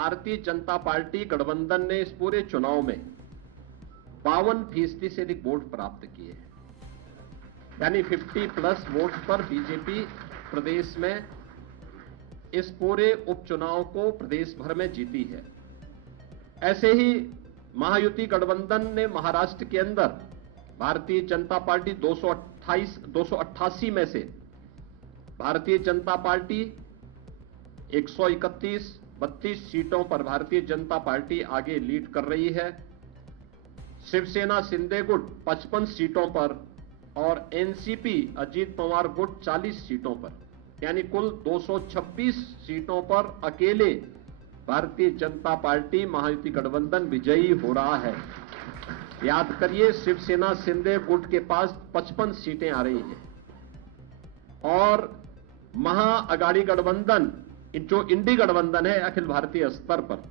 Bharatiya Janata party गठबंधन ने इस पूरे चुनाव में 52% से अधिक वोट प्राप्त किए हैं, यानी 50+ वोट पर बीजेपी प्रदेश में इस पूरे उपचुनाव को प्रदेश भर में जीती है। ऐसे ही महायुति गठबंधन ने महाराष्ट्र के अंदर भारतीय जनता पार्टी 288 में से भारतीय जनता पार्टी 131-32 सीटों पर भारतीय जनता पार्टी आगे लीड कर रही है। शिवसेना शिंदे गुट 55 सीटों पर और एनसीपी अजीत पवार गुट 40 सीटों पर, यानी कुल 226 सीटों पर अकेले भारतीय जनता पार्टी महायुति गठबंधन विजयी हो रहा है। याद करिए, शिवसेना शिंदे गुट के पास 55 सीटें आ रही हैं और महाअगाड़ी गठबंधन, जो इंडी गठबंधन है अखिल भारतीय स्तर पर,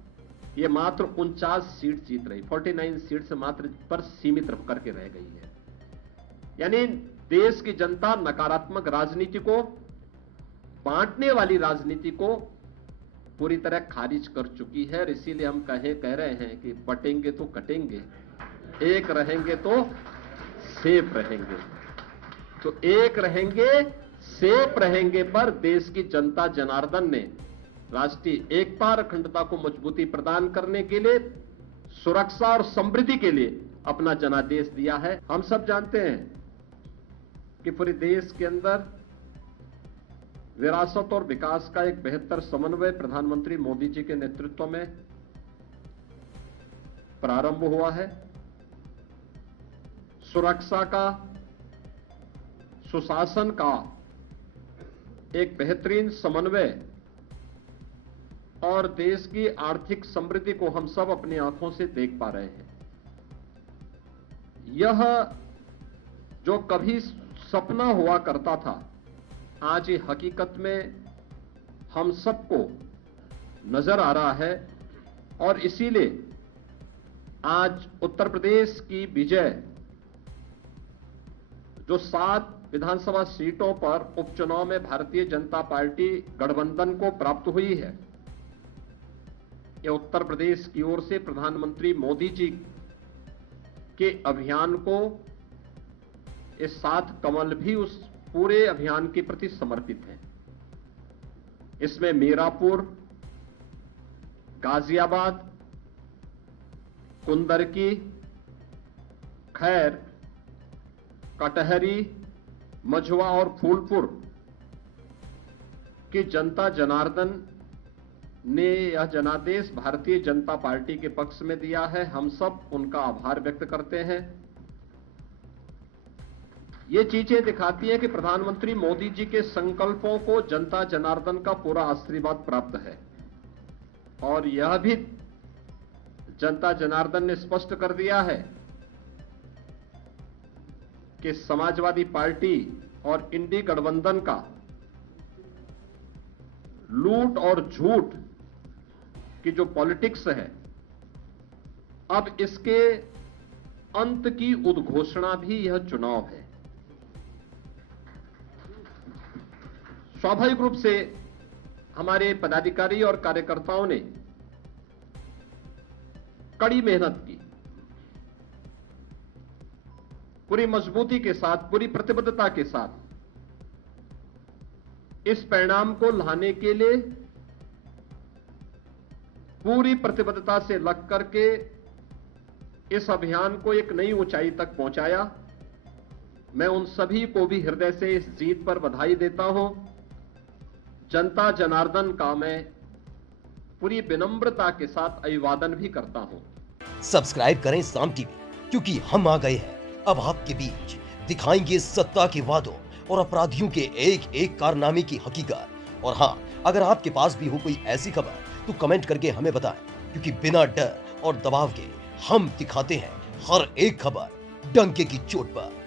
यह मात्र 49 सीट जीत रही, 49 सीट से मात्र पर सीमित करके रह गई है। यानी देश की जनता नकारात्मक राजनीति को, बांटने वाली राजनीति को पूरी तरह खारिज कर चुकी है। और इसीलिए हम कह रहे हैं कि बटेंगे तो कटेंगे, एक रहेंगे तो सेफ रहेंगे। तो एक रहेंगे, सेफ रहेंगे पर देश की जनता जनार्दन ने राष्ट्रीय एकता और अखंडता को मजबूती प्रदान करने के लिए, सुरक्षा और समृद्धि के लिए अपना जनादेश दिया है। हम सब जानते हैं कि पूरे देश के अंदर विरासत और विकास का एक बेहतर समन्वय प्रधानमंत्री मोदी जी के नेतृत्व में प्रारंभ हुआ है। सुरक्षा का, सुशासन का एक बेहतरीन समन्वय और देश की आर्थिक समृद्धि को हम सब अपनी आंखों से देख पा रहे हैं। यह जो कभी सपना हुआ करता था, आज ये हकीकत में हम सबको नजर आ रहा है। और इसीलिए आज उत्तर प्रदेश की विजय, जो 7 विधानसभा सीटों पर उपचुनाव में भारतीय जनता पार्टी गठबंधन को प्राप्त हुई है, यह उत्तर प्रदेश की ओर से प्रधानमंत्री मोदी जी के अभियान को, इस 7 कमल भी उस पूरे अभियान के प्रति समर्पित है। इसमें मीरापुर, गाजियाबाद, कुंदरकी, खैर, कटहरी, मझवा और फूलपुर की जनता जनार्दन ने यह जनादेश भारतीय जनता पार्टी के पक्ष में दिया है। हम सब उनका आभार व्यक्त करते हैं। ये चीजें दिखाती हैं कि प्रधानमंत्री मोदी जी के संकल्पों को जनता जनार्दन का पूरा आशीर्वाद प्राप्त है। और यह भी जनता जनार्दन ने स्पष्ट कर दिया है कि समाजवादी पार्टी और इंडी गठबंधन का लूट और झूठ की जो पॉलिटिक्स है, अब इसके अंत की उद्घोषणा भी यह चुनाव है। स्वाभाविक रूप से हमारे पदाधिकारी और कार्यकर्ताओं ने कड़ी मेहनत की, पूरी मजबूती के साथ, पूरी प्रतिबद्धता के साथ इस परिणाम को लाने के लिए पूरी प्रतिबद्धता से लग करके इस अभियान को एक नई ऊंचाई तक पहुंचाया। मैं उन सभी को भी हृदय से इस जीत पर बधाई देता हूं। जनता जनार्दन का मैं पूरी विनम्रता के साथ अभिवादन भी करता हूं। सब्सक्राइब करें साम टीवी, क्योंकि हम आ गए हैं अब आपके बीच, दिखाएंगे सत्ता के वादों और अपराधियों के एक एक कारनामे की हकीकत। और हाँ, अगर आपके पास भी हो कोई ऐसी खबर तो कमेंट करके हमें बताएं, क्योंकि बिना डर और दबाव के हम दिखाते हैं हर एक खबर डंके की चोट पर।